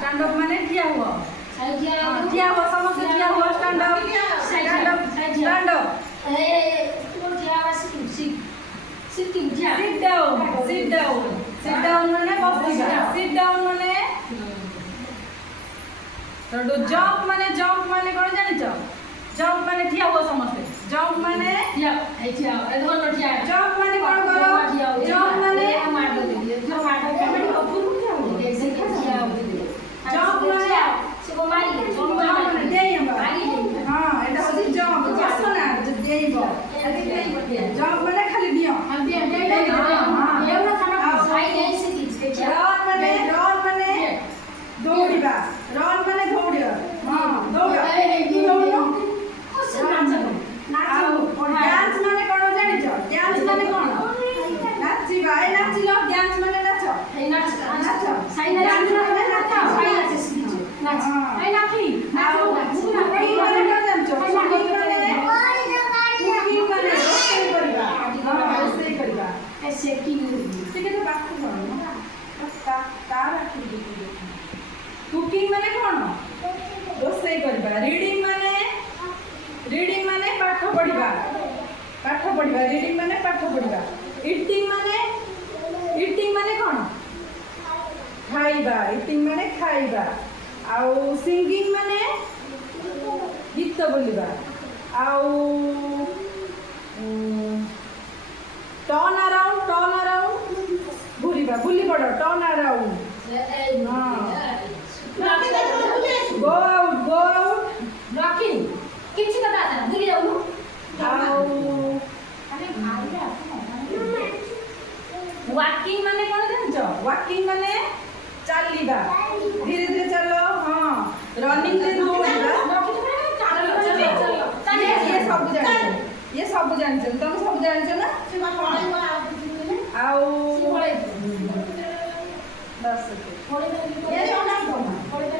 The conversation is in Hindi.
स्टैंड अप माने ठिया हुआ ठिया हुआ समस्त ठिया हुआ stand up stand up stand up sit down sit down sit down माने बसिबा sit down माने तो जंप माने कोन जानि छ जंप माने ठिया हुआ समस्त जंप माने ठिया ए धर ठिया जंप माने कोन करो जंप माने मार दे थोड़ा मार दे कमेंट अपुर ठिया हो जंप माने से को मारी दे हम हां एटा होती जंप बसना देइबो जंप माने खाली दियो हां दे हां एवना खाना साइड है से किछ रन माने दौड़िबा रन माने दौड़ियो हां दौड़ की दौड़नो डांस माने कोन जानि छ डांस माने कोन नाचिबा ए नाचिलो डांस माने नाच ए नाच नाच साइ डांस माने नाच साइ नाच नाच ए नाची नाचो कुकिंग माने कोन जानि छ कुकिंग माने रोषेई करबा रोषेई करबा ए सेकिंग ठीक है तो बात कर ता राखी कुकिंग माने कोन रोषेई करबा रीडिंग माने पाठ पढ़िबा रीडिंग माने पाठ पढ़िबा ईटिंग माने कोन खाइबा ईटिंग माने खाइबा आउ सिंगिंग माने गीत बोलिबा आउ टर्न अराउंड घुरिबा बुली पड़ turn around go out rocking किछि कथा था भूली जाऊ वॉकिंग माने कोन जानछो वॉकिंग माने चलीबा धीरे धीरे चलो हां रनिंग रे दौड़िबा ये सब जानछो तुम सब जानछो ना आउ